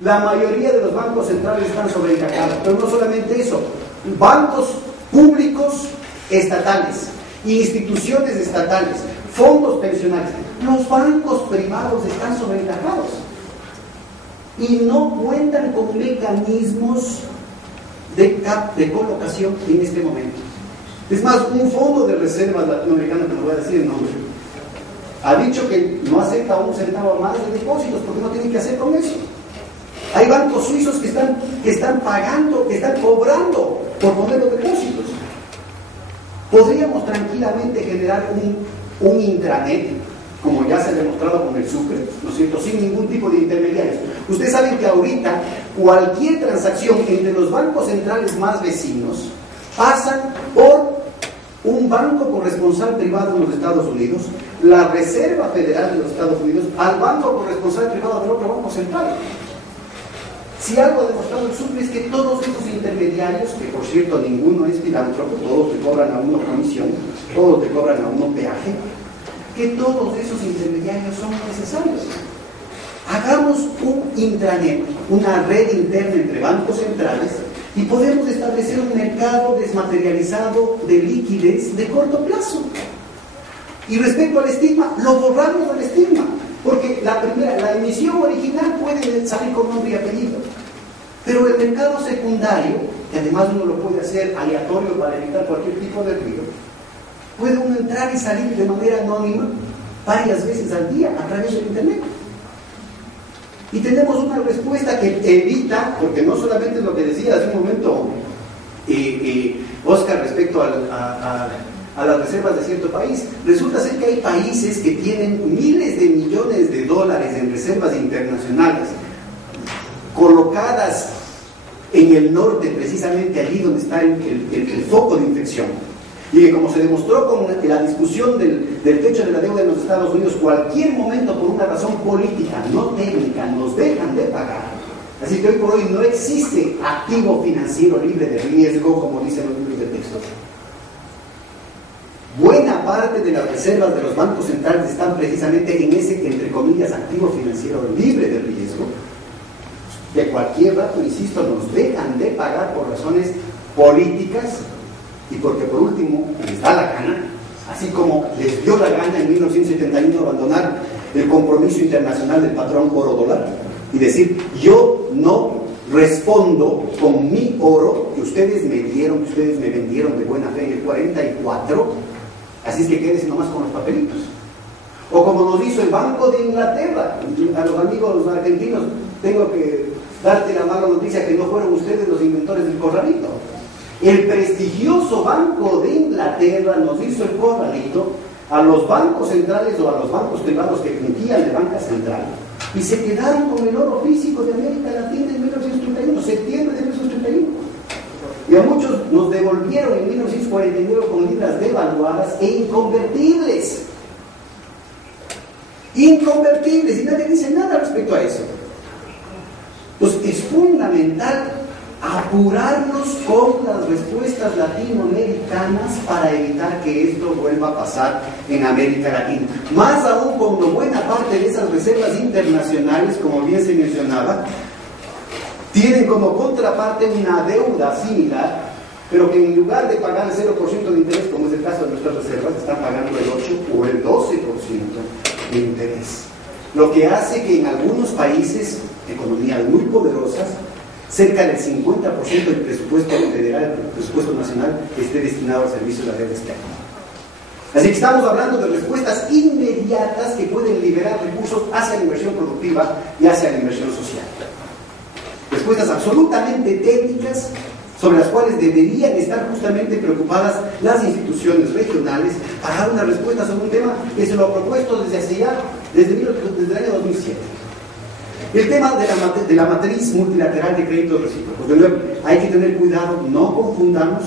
La mayoría de los bancos centrales están sobreencajados, pero no solamente eso, bancos públicos estatales, instituciones estatales, fondos pensionales, los bancos privados están sobreencajados y no cuentan con mecanismos de colocación en este momento. Es más, un fondo de reservas latinoamericano, que no voy a decir el nombre, ha dicho que no acepta un centavo más de depósitos porque no tiene que hacer con eso. Hay bancos suizos que están pagando, que están cobrando por poner los depósitos. Podríamos tranquilamente generar un intranet, como ya se ha demostrado con el Sucre, ¿no es cierto?, sin ningún tipo de intermediarios. Ustedes saben que ahorita cualquier transacción entre los bancos centrales más vecinos pasan por un banco corresponsal privado en los Estados Unidos, la Reserva Federal de los Estados Unidos, al banco corresponsal privado del otro banco central. Si algo ha demostrado el Sucre es que todos estos intermediarios, que por cierto ninguno es filántropo, todos te cobran a uno comisión, todos te cobran a uno peaje, que todos esos intermediarios son necesarios. Hagamos un intranet, una red interna entre bancos centrales, y podemos establecer un mercado desmaterializado de liquidez de corto plazo. Y respecto al estigma, lo borramos del estigma, porque la emisión original puede salir con nombre y apellido, pero el mercado secundario, que además uno lo puede hacer aleatorio para evitar cualquier tipo de ruido, puede uno entrar y salir de manera anónima varias veces al día a través del internet. Y tenemos una respuesta que evita, porque no solamente es lo que decía hace un momento Oscar respecto a las reservas de cierto país. Resulta ser que hay países que tienen miles de millones de dólares en reservas internacionales colocadas en el norte, precisamente allí donde está el foco de infección. Y que, como se demostró con la discusión del techo de la deuda en los Estados Unidos, cualquier momento por una razón política, no técnica, nos dejan de pagar. Así que hoy por hoy no existe activo financiero libre de riesgo, como dicen los libros de texto. Buena parte de las reservas de los bancos centrales están precisamente en ese, entre comillas, activo financiero libre de riesgo. De cualquier rato, insisto, nos dejan de pagar por razones políticas y porque por último les da la gana, así como les dio la gana en 1971 abandonar el compromiso internacional del patrón oro-dólar y decir: yo no respondo con mi oro que ustedes me dieron, que ustedes me vendieron de buena fe en el 44, así es que quédense nomás con los papelitos. O como nos hizo el Banco de Inglaterra, a los amigos argentinos, tengo que darte la mala noticia que no fueron ustedes los inventores del corralito. El prestigioso Banco de Inglaterra nos hizo el corralito a los bancos centrales o a los bancos privados que fungían de banca central y se quedaron con el oro físico de América Latina en 1931, septiembre de 1931. Y a muchos nos devolvieron en 1949 con libras devaluadas e inconvertibles. Inconvertibles, y nadie dice nada respecto a eso. Entonces es fundamental apurarnos con las respuestas latinoamericanas para evitar que esto vuelva a pasar en América Latina. Más aún cuando buena parte de esas reservas internacionales, como bien se mencionaba, tienen como contraparte una deuda similar, pero que en lugar de pagar el 0% de interés, como es el caso de nuestras reservas, están pagando el 8 o el 12% de interés. Lo que hace que en algunos países, economías muy poderosas, cerca del 50% del presupuesto federal, del presupuesto nacional, esté destinado al servicio de la deuda externa. Así que estamos hablando de respuestas inmediatas que pueden liberar recursos hacia la inversión productiva y hacia la inversión social. Respuestas absolutamente técnicas sobre las cuales deberían estar justamente preocupadas las instituciones regionales para dar una respuesta sobre un tema que se lo ha propuesto desde el año 2007. El tema de la matriz multilateral de créditos recíprocos. De nuevo, hay que tener cuidado, no confundamos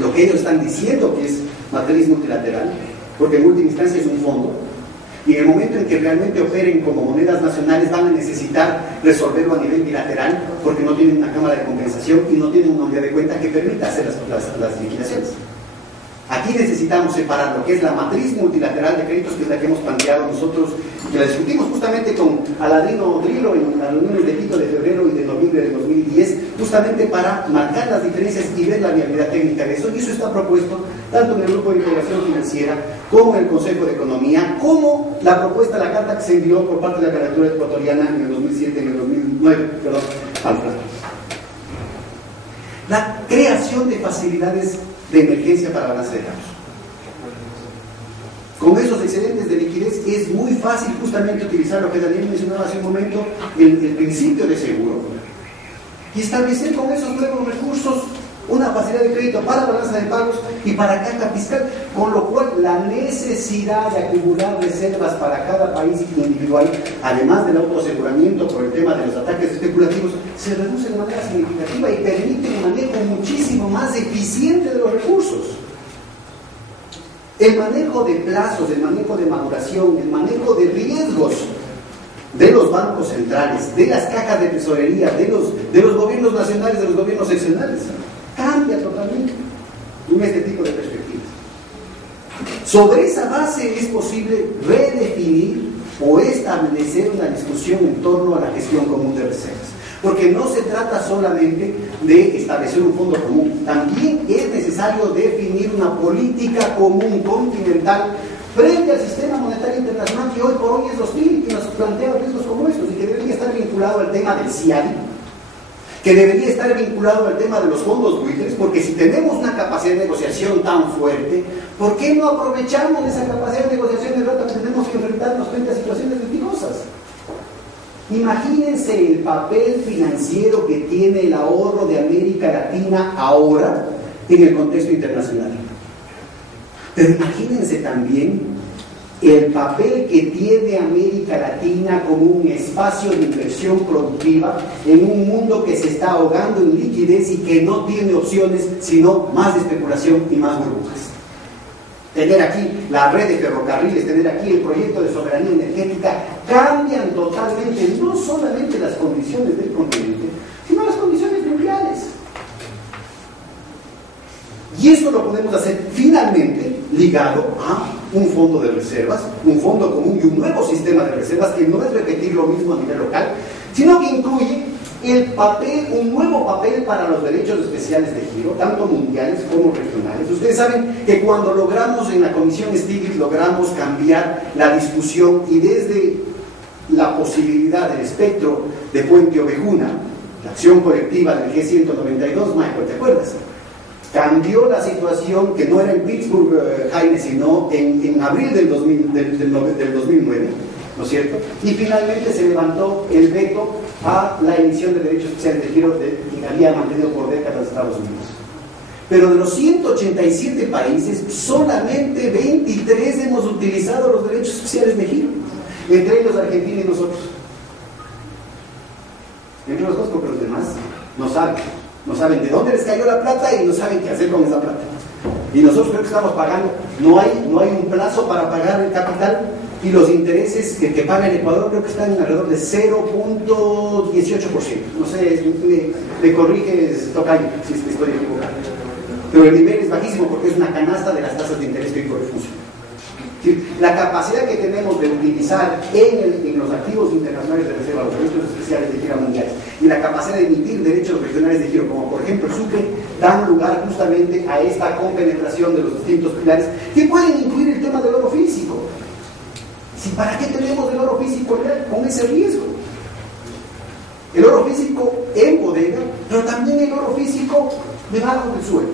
lo que ellos están diciendo que es matriz multilateral, porque en última instancia es un fondo, y en el momento en que realmente operen como monedas nacionales van a necesitar resolverlo a nivel bilateral, porque no tienen una cámara de compensación y no tienen una unidad de cuenta que permita hacer las liquidaciones. Aquí necesitamos separar lo que es la matriz multilateral de créditos, que es la que hemos planteado nosotros, que la discutimos justamente con Aladrino Drillo en las reuniones de Quito de justamente para marcar las diferencias y ver la viabilidad técnica de eso, y eso está propuesto tanto en el Grupo de Integración Financiera como en el Consejo de Economía, como la propuesta, la carta que se envió por parte de la Candidatura Ecuatoriana en el 2007, en el 2009, perdón, la creación de facilidades de emergencia para balance de pagos. Con esos excedentes de liquidez es muy fácil justamente utilizar lo que Daniel mencionaba hace un momento, el principio de seguro, y establecer con esos nuevos recursos una facilidad de crédito para balanza de pagos y para caja fiscal, con lo cual la necesidad de acumular reservas para cada país individual, además del autoaseguramiento por el tema de los ataques especulativos, se reduce de manera significativa y permite un manejo muchísimo más eficiente de los recursos. El manejo de plazos, el manejo de maduración, el manejo de riesgos de los bancos centrales, de las cajas de tesorería, de los gobiernos nacionales, de los gobiernos seccionales, cambia totalmente en este tipo de perspectivas. Sobre esa base es posible redefinir o establecer una discusión en torno a la gestión común de reservas, porque no se trata solamente de establecer un fondo común, también es necesario definir una política común continental frente al sistema monetario internacional que hoy por hoy es hostil y que nos plantea riesgos como estos, y que debería estar vinculado al tema del CIADI, que debería estar vinculado al tema de los fondos buitres, porque si tenemos una capacidad de negociación tan fuerte, ¿por qué no aprovechamos esa capacidad de negociación de rata que tenemos que enfrentarnos frente a situaciones litigosas? Imagínense el papel financiero que tiene el ahorro de América Latina ahora en el contexto internacional. Pero imagínense también el papel que tiene América Latina como un espacio de inversión productiva en un mundo que se está ahogando en liquidez y que no tiene opciones sino más de especulación y más burbujas. Tener aquí la red de ferrocarriles, tener aquí el proyecto de soberanía energética, cambian totalmente no solamente las condiciones del continente, sino las condiciones mundiales. Y eso lo podemos hacer finalmente ligado a un fondo de reservas, un fondo común y un nuevo sistema de reservas que no es repetir lo mismo a nivel local, sino que incluye un nuevo papel para los derechos especiales de giro, tanto mundiales como regionales. Ustedes saben que cuando logramos en la Comisión Stiglitz, logramos cambiar la discusión y desde la posibilidad del espectro de Puente Ovejuna, la acción colectiva del G192, Michael, ¿te acuerdas? Cambió la situación, que no era en Pittsburgh, Jaime, sino en abril del 2009, ¿no es cierto? Y finalmente se levantó el veto a la emisión de derechos especiales de giro que había mantenido por décadas Estados Unidos. Pero de los 187 países, solamente 23 hemos utilizado los derechos especiales de giro, entre ellos Argentina y nosotros. Entre los dos, porque los demás no saben de dónde les cayó la plata y no saben qué hacer con esa plata. Y nosotros creo que estamos pagando, no hay un plazo para pagar el capital, y los intereses que paga el Ecuador creo que están alrededor de 0.18%. No sé, me corriges, Tocayo, si estoy equivocado. Pero el nivel es bajísimo porque es una canasta de las tasas de interés que hoy por hoy funcionan. La capacidad que tenemos de utilizar en los activos internacionales de reserva los derechos especiales de giro mundiales y la capacidad de emitir derechos regionales de giro, como por ejemplo el SUCRE, dan lugar justamente a esta compenetración de los distintos pilares que pueden incluir el tema del oro físico. ¿Para qué tenemos el oro físico con ese riesgo? El oro físico en bodega, pero también el oro físico debajo del suelo,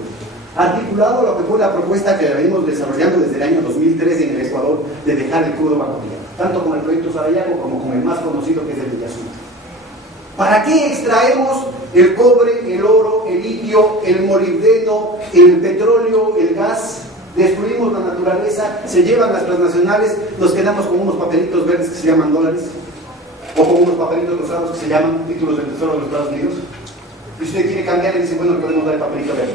articulado a lo que fue la propuesta que venimos desarrollando desde el año 2013 en el Ecuador de dejar el crudo bajo tierra, tanto con el proyecto Sarayago como con el más conocido que es el de Yasuní. ¿Para qué extraemos el cobre, el oro, el litio, el molibdeno, el petróleo, el gas? Destruimos la naturaleza, se llevan las transnacionales, nos quedamos con unos papelitos verdes que se llaman dólares, o con unos papelitos rosados que se llaman títulos del Tesoro de los Estados Unidos. Y usted quiere cambiar y dice, bueno, podemos dar el papelito verde.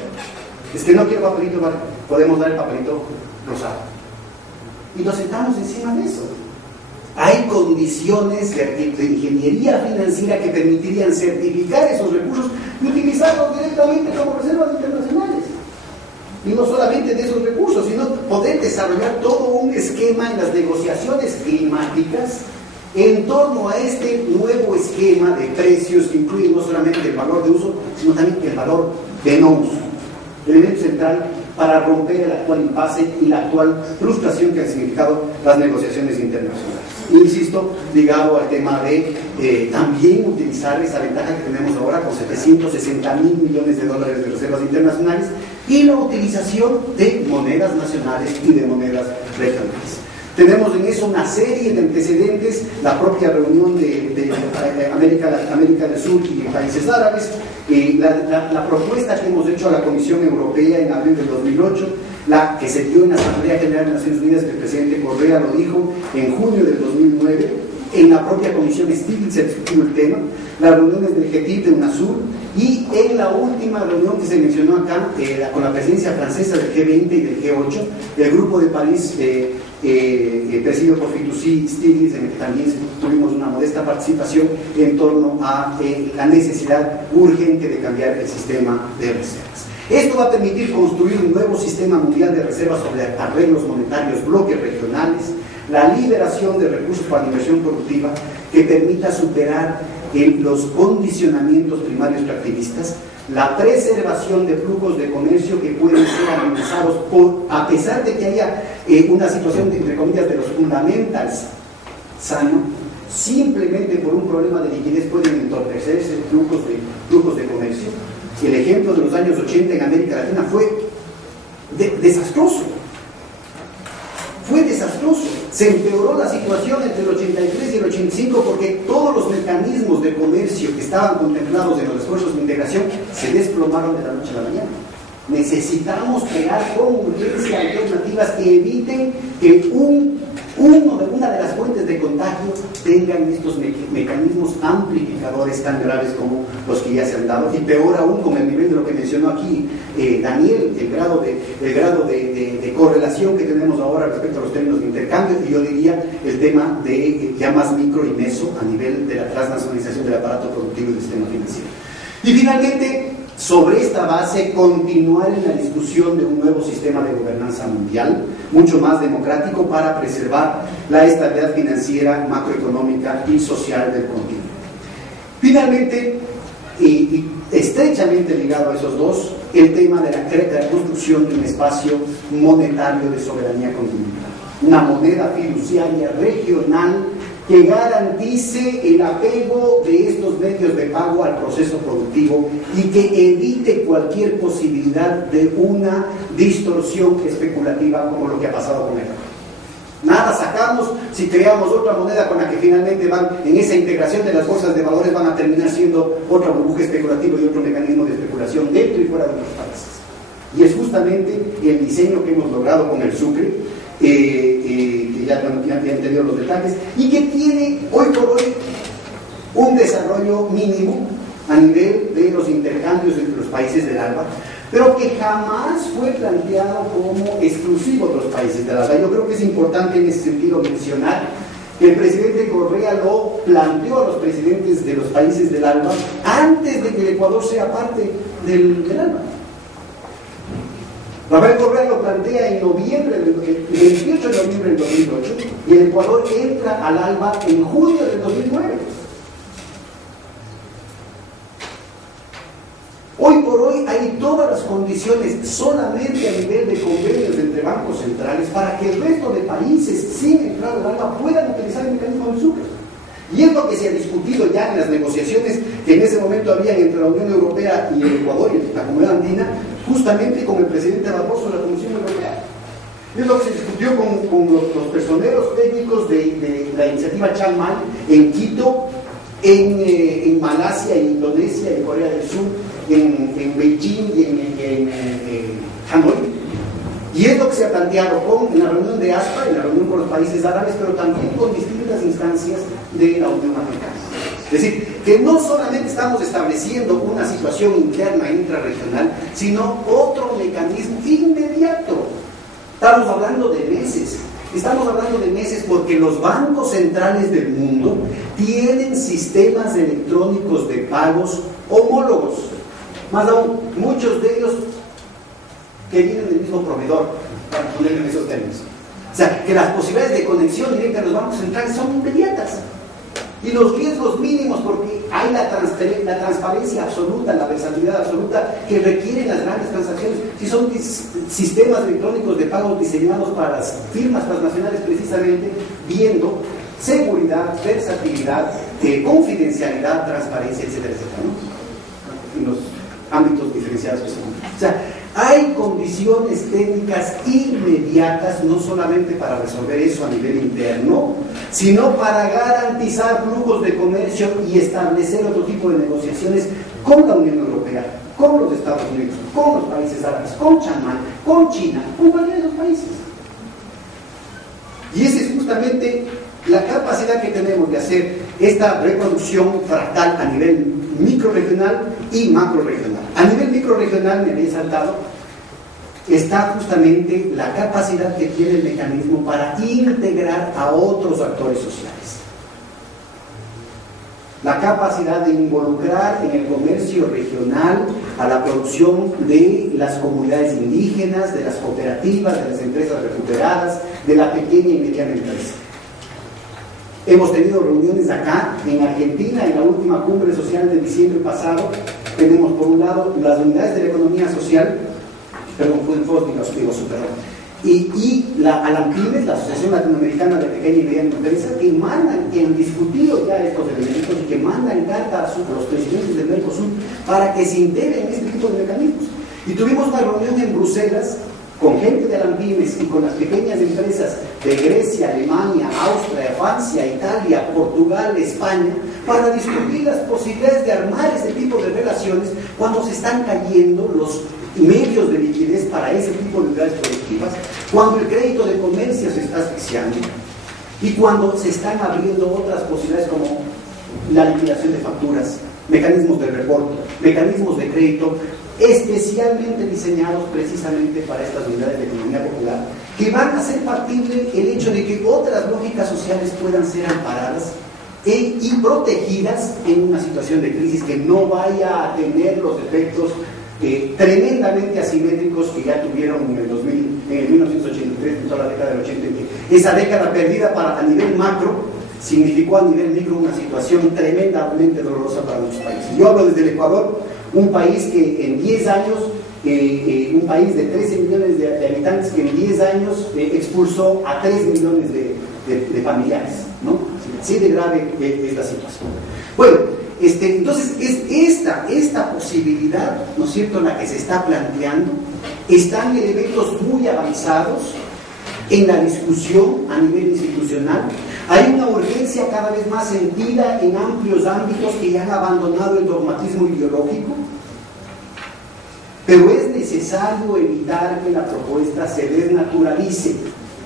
Es que no quiero papelito verde, podemos dar el papelito rosado. Y nos sentamos encima de eso. Hay condiciones de ingeniería financiera que permitirían certificar esos recursos y utilizarlos directamente como reservas internacionales. Y no solamente de esos recursos, sino poder desarrollar todo un esquema en las negociaciones climáticas en torno a este nuevo esquema de precios que incluye no solamente el valor de uso, sino también el valor de no uso. Elemento central para romper el actual impasse y la actual frustración que han significado las negociaciones internacionales. Insisto, ligado al tema de también utilizar esa ventaja que tenemos ahora con 760.000 millones de dólares de reservas internacionales y la utilización de monedas nacionales y de monedas regionales. Tenemos en eso una serie de antecedentes, la propia reunión de América del Sur y países árabes, la propuesta que hemos hecho a la Comisión Europea en abril del 2008, la que se dio en la Asamblea General de Naciones Unidas, que el presidente Correa lo dijo en junio del 2009, en la propia Comisión Stiglitz se discutió el tema, las reuniones del G20 de UNASUR y en la última reunión que se mencionó acá, con la presidencia francesa del G20 y del G8, el Grupo de París, presidido por Fitoussi Stiglitz, en el que también tuvimos una modesta participación en torno a la necesidad urgente de cambiar el sistema de reservas. Esto va a permitir construir un nuevo sistema mundial de reservas sobre arreglos monetarios, bloques regionales, la liberación de recursos para la inversión productiva que permita superar los condicionamientos primarios extractivistas, la preservación de flujos de comercio que pueden ser amenazados a pesar de que haya una situación, entre comillas, de los fundamentals sano, simplemente por un problema de liquidez pueden entorpecerse flujos de comercio. El ejemplo de los años 80 en América Latina fue desastroso. Fue desastroso. Se empeoró la situación entre el 83 y el 85 porque todos los mecanismos de comercio que estaban contemplados en los esfuerzos de integración se desplomaron de la noche a la mañana. Necesitamos crear con urgencia alternativas que eviten que una de las fuentes de contagio tengan estos mecanismos amplificadores tan graves como los que ya se han dado, y peor aún con el nivel de lo que mencionó aquí Daniel, el grado de correlación que tenemos ahora respecto a los términos de intercambio, y yo diría el tema de ya más micro y meso a nivel de la transnacionalización del aparato productivo y del sistema financiero. Y finalmente, sobre esta base, continuar en la discusión de un nuevo sistema de gobernanza mundial, mucho más democrático, para preservar la estabilidad financiera, macroeconómica y social del continente. Finalmente, y estrechamente ligado a esos dos, el tema de la construcción de un espacio monetario de soberanía continental, una moneda fiduciaria regional que garantice el apego de estos medios de pago al proceso productivo y que evite cualquier posibilidad de una distorsión especulativa como lo que ha pasado con el euro. Nada sacamos si creamos otra moneda con la que finalmente van, en esa integración de las bolsas de valores, van a terminar siendo otra burbuja especulativa y otro mecanismo de especulación dentro y fuera de los países. Y es justamente el diseño que hemos logrado con el Sucre, que ya han entendido los detalles, y que tiene hoy por hoy un desarrollo mínimo a nivel de los intercambios entre los países del ALBA, pero que jamás fue planteado como exclusivo de los países del ALBA. Yo creo que es importante en ese sentido mencionar que el presidente Correa lo planteó a los presidentes de los países del ALBA antes de que el Ecuador sea parte del ALBA. Rafael Correa lo plantea en noviembre, el 28 de noviembre del 2008, y el Ecuador entra al ALBA en junio del 2009. Hoy por hoy hay todas las condiciones solamente a nivel de convenios entre bancos centrales para que el resto de países sin entrar al ALBA puedan utilizar el mecanismo del Sucre. Y es lo que se ha discutido ya en las negociaciones que en ese momento habían entre la Unión Europea y el Ecuador y la Comunidad Andina, justamente con el presidente Barroso de la Comisión Europea. Es lo que se discutió con los personeros técnicos de la iniciativa Chiang Mai en Quito, en Malasia, en Indonesia, en Corea del Sur, en Beijing y en Hanoi. Y es lo que se ha planteado en la reunión de ASPA, en la reunión con los países árabes, pero también con distintas instancias de la Unión Africana. Es decir, que no solamente estamos estableciendo una situación interna intrarregional, sino otro mecanismo inmediato. Estamos hablando de meses porque los bancos centrales del mundo tienen sistemas electrónicos de pagos homólogos. Más aún, muchos de ellos que vienen del mismo proveedor, para ponerlo en esos términos. O sea, que las posibilidades de conexión directa a los bancos centrales son inmediatas. Y los riesgos mínimos, porque hay la transparencia absoluta, la versatilidad absoluta que requieren las grandes transacciones. Si son sistemas electrónicos de pagos diseñados para las firmas transnacionales, precisamente viendo seguridad, versatilidad, confidencialidad, transparencia, etcétera, etcétera, ¿no? En los ámbitos diferenciados que son. O sea, hay condiciones técnicas inmediatas, no solamente para resolver eso a nivel interno, sino para garantizar flujos de comercio y establecer otro tipo de negociaciones con la Unión Europea, con los Estados Unidos, con los países árabes, con Chiang Mai, con China, con cualquiera de los países. Y esa es justamente la capacidad que tenemos de hacer esta reproducción fractal a nivel microrregional y macrorregional. A nivel microrregional, me había saltado, está justamente la capacidad que tiene el mecanismo para integrar a otros actores sociales. La capacidad de involucrar en el comercio regional a la producción de las comunidades indígenas, de las cooperativas, de las empresas recuperadas, de la pequeña y mediana empresa. Hemos tenido reuniones acá, en Argentina, en la última cumbre social de diciembre pasado. Tenemos por un lado las unidades de la economía social, perdón, y la ALAMPIMES, la Asociación Latinoamericana de Pequeña y Mediana Empresa, que han discutido ya estos elementos y que mandan cartas a los presidentes del Mercosur para que se integren en este tipo de mecanismos. Y tuvimos una reunión en Bruselas con gente de ALAMPIMES y con las pequeñas empresas de Grecia, Alemania, Austria, Francia, Italia, Portugal, España, para discutir las posibilidades de armar ese tipo de relaciones cuando se están cayendo los medios de liquidez para ese tipo de unidades productivas, cuando el crédito de comercio se está asfixiando y cuando se están abriendo otras posibilidades como la liquidación de facturas, mecanismos de reporte, mecanismos de crédito especialmente diseñados precisamente para estas unidades de economía popular, que van a hacer factible el hecho de que otras lógicas sociales puedan ser amparadas y protegidas en una situación de crisis que no vaya a tener los efectos tremendamente asimétricos que ya tuvieron en el 1983, en toda la década del 80. Esa década perdida a nivel macro significó a nivel micro una situación tremendamente dolorosa para muchos países. Yo hablo desde el Ecuador, un país que en 10 años, un país de 13 millones de habitantes que en 10 años expulsó a 3 millones de familiares, ¿no? Así de grave es la situación. Bueno, entonces es esta posibilidad, ¿no es cierto?, la que se está planteando. Están elementos muy avanzados en la discusión a nivel institucional. Hay una urgencia cada vez más sentida en amplios ámbitos que ya han abandonado el dogmatismo ideológico, pero es necesario evitar que la propuesta se desnaturalice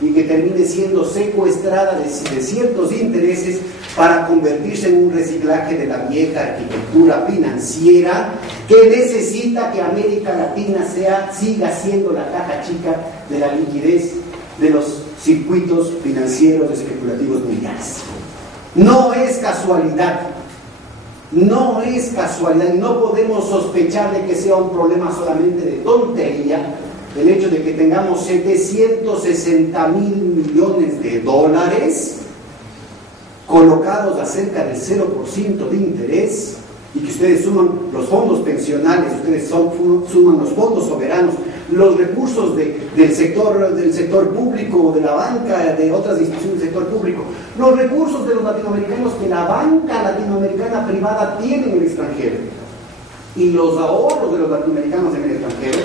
y que termine siendo secuestrada de ciertos intereses para convertirse en un reciclaje de la vieja arquitectura financiera que necesita que América Latina siga siendo la caja chica de la liquidez de los circuitos financieros especulativos mundiales. No es casualidad, no podemos sospechar de que sea un problema solamente de tontería el hecho de que tengamos 760,000 millones de dólares colocados a cerca del 0% de interés, y que ustedes suman los fondos pensionales, ustedes suman los fondos soberanos, los recursos del sector público, de la banca, de otras instituciones del sector público, los recursos de los latinoamericanos que la banca latinoamericana privada tiene en el extranjero, y los ahorros de los latinoamericanos en el extranjero.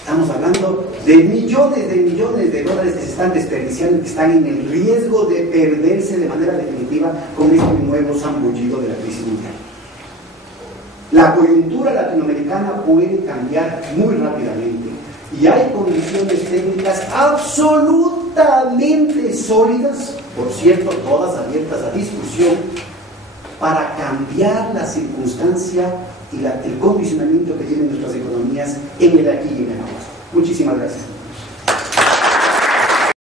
Estamos hablando de millones de dólares que se están desperdiciando y que están en el riesgo de perderse de manera definitiva con este nuevo zambullido de la crisis mundial. La coyuntura latinoamericana puede cambiar muy rápidamente y hay condiciones técnicas absolutamente sólidas, por cierto, todas abiertas a discusión, para cambiar la circunstancia y el condicionamiento que tienen nuestras economías en el aquí y en el ahora. Muchísimas gracias.